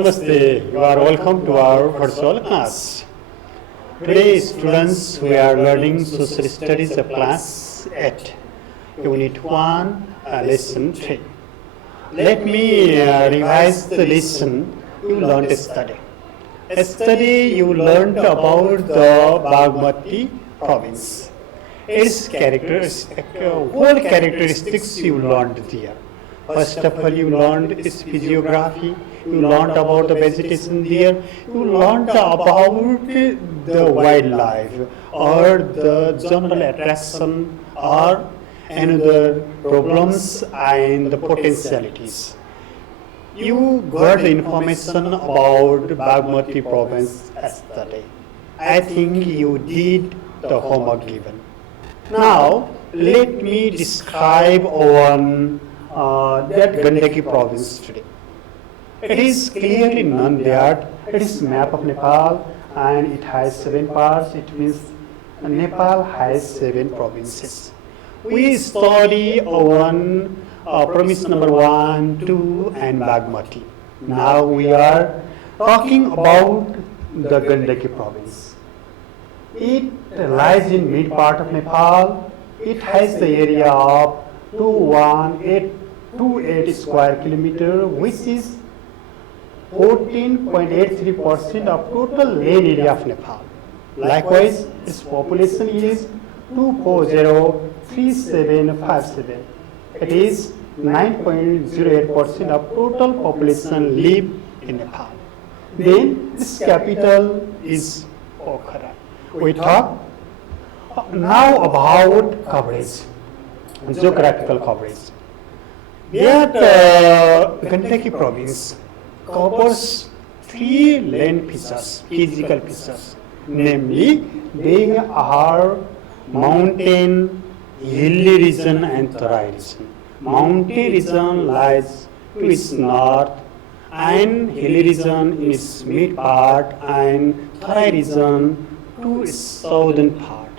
Namaste, you are welcome to our virtual class. Today, students, we are learning social studies of class 8, Unit 1, Lesson 3. Let me revise the lesson you learned yesterday. Yesterday, you learned about the Bagmati province. Its whole characteristics you learned there. First of all, you learned its physiography, you learned about the vegetation there, you learned about the wildlife or the general attraction or another problems and the potentialities. You got the information about Bagmati province yesterday. I think you did the homework given. Now, let me describe one that Gandaki province today. It is clearly known that it is map of Nepal and it has 7 parts. It means Nepal has 7 provinces. We study one province number 1, 2 and Bagmati. Now we are talking about the Gandaki province. It lies in mid part of Nepal. It has the area of 21828 square kilometer, which is 14.83% of total land area of Nepal. Likewise, its population is 2403757. It is 9.08% of total population live in Nepal. Then its capital is Pokhara. We talk now about coverage, geographical coverage. That Gandaki province covers 3 land features, physical features. Namely, they are mountain, hilly region and Tarai region. Mountain region lies to its north and hilly region in its mid part and Tarai region to its southern part.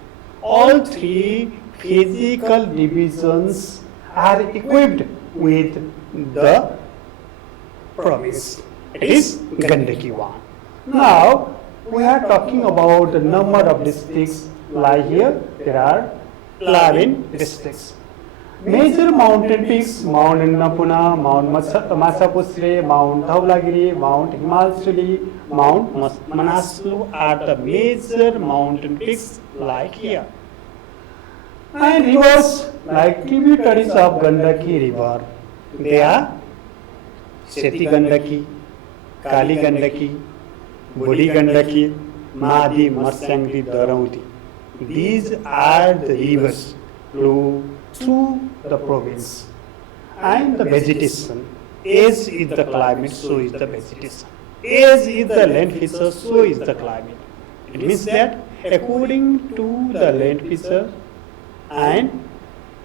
All 3 physical divisions are equipped with the province. It is Gandaki one. Now we are talking about the number of districts lie here. There are 11 districts. Major mountain peaks: Mount Annapurna, Mount Masapusre, Mount Dhaulagiri, Mount Himalchali, Mount Manaslu are the major mountain peaks like here. And rivers like tributaries of Gandaki river. They are Seti Gandaki, Kali Gandaki, Budi Gandaki, Madi, Marsangri, Daraudi. These are the rivers flow through the province. And the vegetation. As is the climate, so is the vegetation. As is the land feature, so is the climate. It means that according to the land feature, and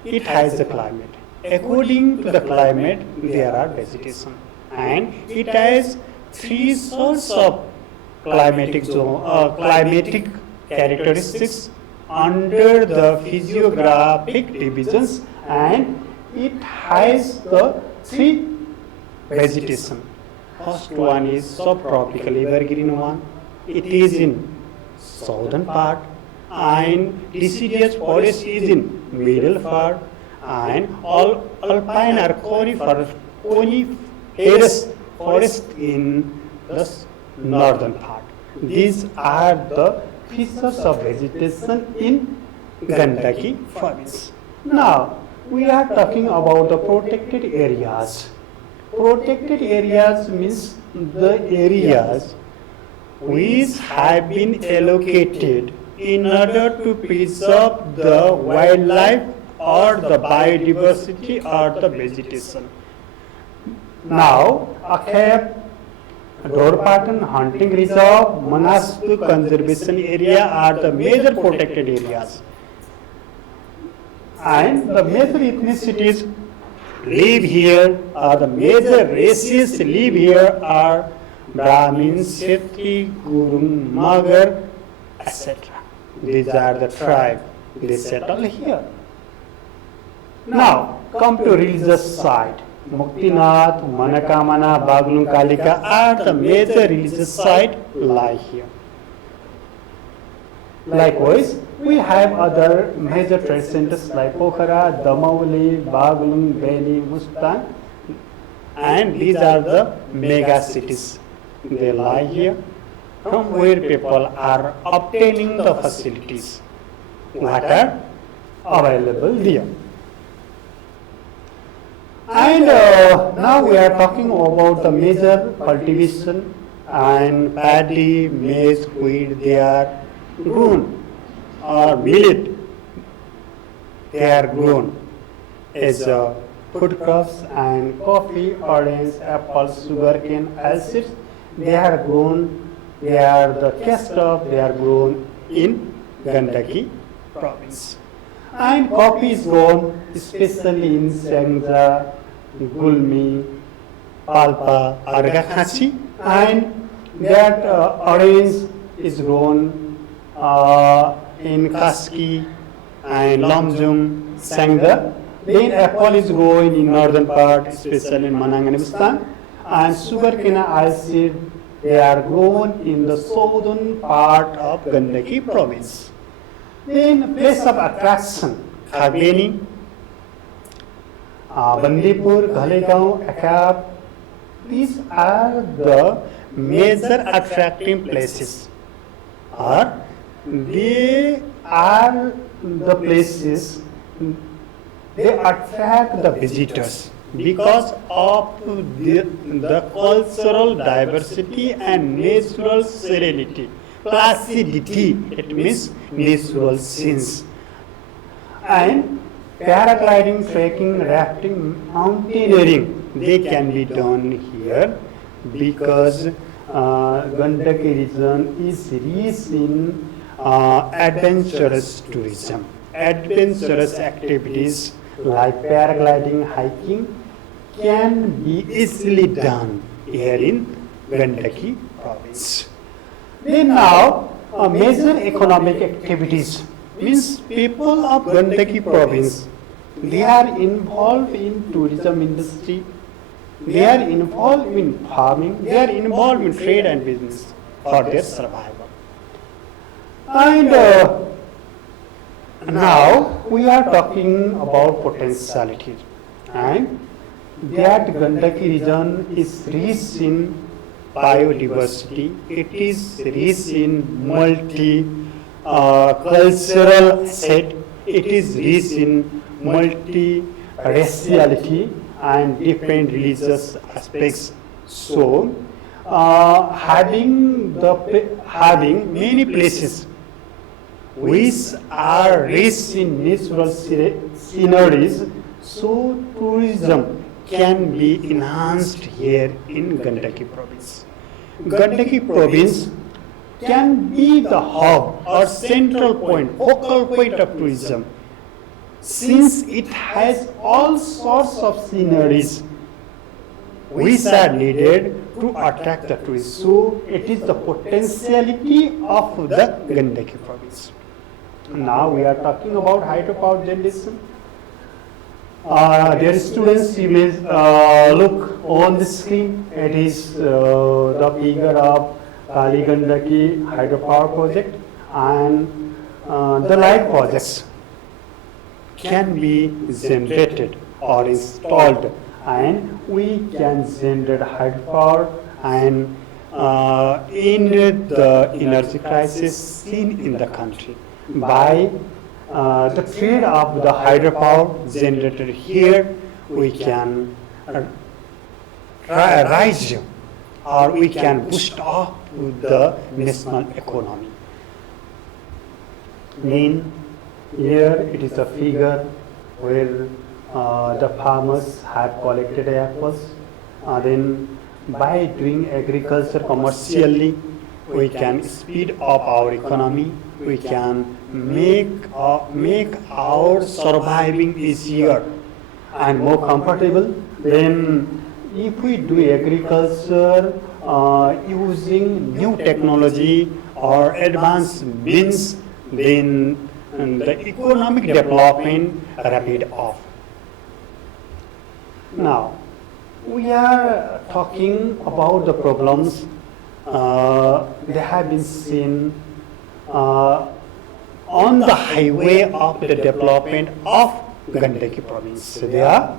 it has the climate. According to the climate, there are vegetation. And it has 3 sorts of climatic characteristics under the physiographic divisions, and it has the 3 vegetation. First one is subtropical evergreen one. It is in southern part, and deciduous forest is in middle part, and all alpine or coniferous forest in the northern part. These are the features of vegetation in Gandaki province. Now we are talking about the protected areas. Protected areas means the areas which have been allocated in order to preserve the wildlife or the biodiversity or the vegetation. Now, Akhep, Dorpatan Hunting Reserve, Manaslu Conservation Area are the major protected areas. And the major ethnicities live here, or the major races live here are Brahmin, Kshetri, Gurung, Magar, etc. These are the tribe. They settle here. Now, come to religious side. Muktinath, Manakamana, Baglung Kalika are the major religious sites lie here. Likewise, we have other major trade centers like Pokhara, Damauli, Baglung, Beni, Mustang, and these are the mega cities. They lie here, from where people are obtaining the facilities that are available there. And now we are talking about the major cultivation, and paddy, maize, wheat, they are grown, or millet, they are grown as food crops, and coffee, orange, apple, sugarcane, oilseeds, they are grown, they are the cash crop, they are grown in Gandaki province. And coffee is grown especially in Sangja, Gulmi, Palpa, Argakhasi, and that orange is grown in Kaski and Lomjung, Sangha. Then apple is grown in northern part, especially in Mananganistan, and sugarcane oilseed, they are grown in the southern part of Gandaki province. Then place of attraction, Khageni, Bandipur, Ghalegaon, Akab, these are the major attracting places, or they are the places, they attract the visitors because of the cultural diversity and natural serenity. Placidity, it means natural scenes. And paragliding, trekking, rafting, mountaineering, they can be done here because Gandaki region is rich in adventurous tourism. Adventurous activities like paragliding, hiking can be easily done here in Gandaki province. Then now, major economic activities means people of Gandaki province, they are involved in tourism industry, they are involved in farming, they are involved in trade and business for their survival. And now we are talking about potentialities, and that Gandaki region is rich in biodiversity, it is rich in cultural asset, it is rich in multi-raciality and different religious aspects. So, having many places which are rich in natural sceneries, so tourism can be enhanced here in Gandaki province. Gandaki province can be the hub or central point, focal point of tourism, since it has all sorts of sceneries which are needed to attract the tourists. So it is the potentiality of the Gandaki province. Now we are talking about hydropower generation. Dear students, you may look on the screen. It is the figure of Kali Gandaki hydropower project, and the like projects can be generated or installed, and we can generate hydropower and in the energy crisis seen in the country by the trade of the hydropower generated here, we can rise or we can boost up the national economy. Then here it is a figure where the farmers have collected apples. Then by doing agriculture commercially, we can speed up our economy. We can make our surviving easier and more comfortable. Then if we do agriculture using new technology or advanced means, then the economic development rapid off. Now, We are talking about the problems they have been seen uh, on the highway of the development of Gandaki province. They are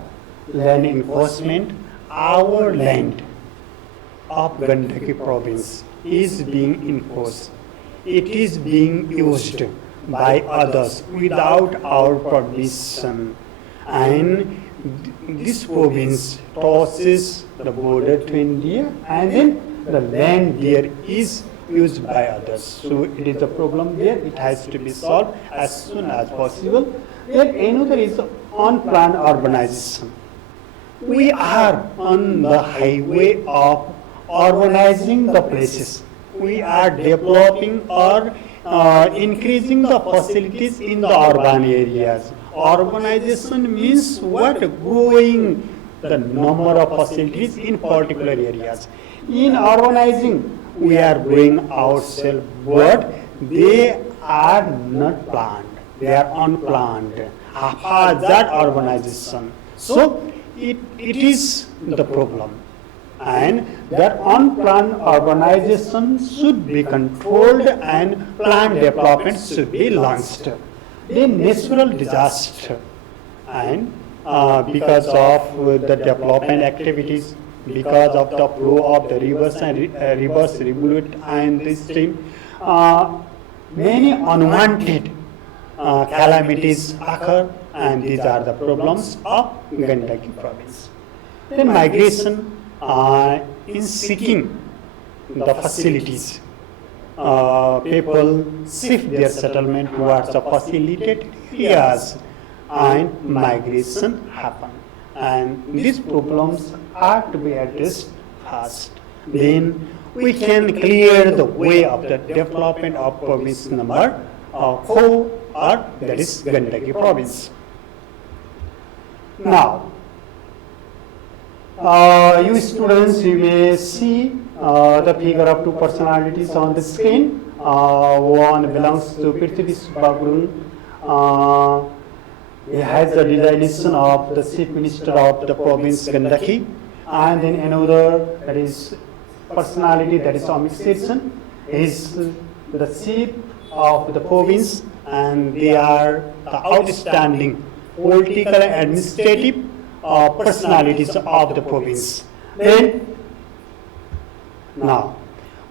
land enforcement. Our land of Gandaki province is being enforced. It is being used by others without our permission, and this province crosses the border to India, and then the land there is used by others. So it is a problem there. It has to be solved as soon as possible. Then another is unplanned urbanization. We are on the highway of urbanizing the places. We are developing or increasing the facilities in the urban areas. Urbanization means what? Growing the number of facilities in particular areas. In urbanizing, we are growing ourselves, but they are not planned. They are unplanned. Haphazard urbanization. So it is the problem. And that unplanned urbanization should be controlled and planned development should be launched. Then natural disaster, and because of the development activities, because of the flow of the rivers and rivers rivulet and the stream, many unwanted calamities occur, and these are the problems of Gandaki province. Then migration, in seeking the facilities, people shift their settlement towards the facilitated areas, and migration happen. And these problems are to be addressed fast. Then we can clear the way of the development of province number 4, or that is Gandaki province. Now, you students, you may see the figure of two personalities on the screen. One belongs to Prithvi Subbagrun. He has the designation of the Chief Minister of the province Gandaki, and then another that is personality, that is Amit Sirsan, is the chief of the province, and they are the outstanding political and administrative personalities of the province. Then, now,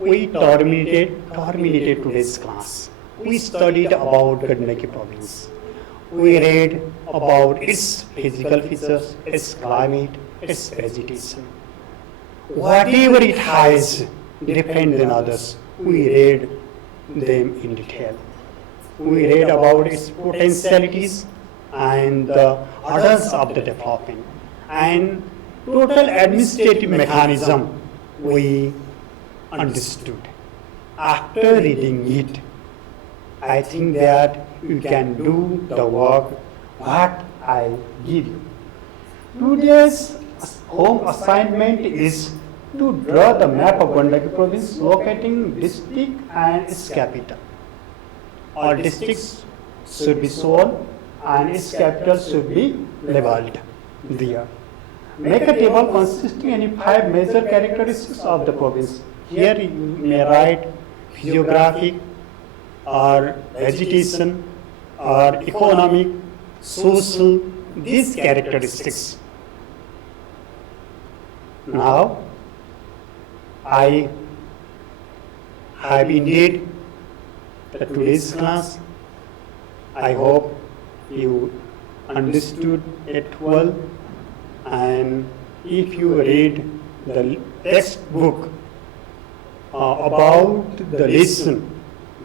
we terminated today's class. We studied about Gandaki province. We read about its physical features, its climate, its vegetation. Whatever it has different than others, we read them in detail. We read about its potentialities and the hurdles of the development, and total administrative mechanism we understood. After reading it, I think that you can do the work what I give you. Today's home assignment is to draw the map of Gandaki province locating district and its capital. All districts should be shown and its capital should be labeled there. Make a table consisting of any 5 major characteristics of the province. Here you may write geographic or vegetation or economic, social, these characteristics. Now, I have ended today's class. I hope you understood it well, and if you read the textbook about the lesson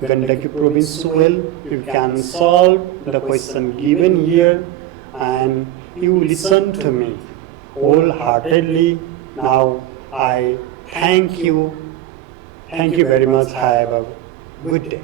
Gandaki province well, you can solve the question given here, and you listen to me wholeheartedly. Now I thank you very much. Have a good day.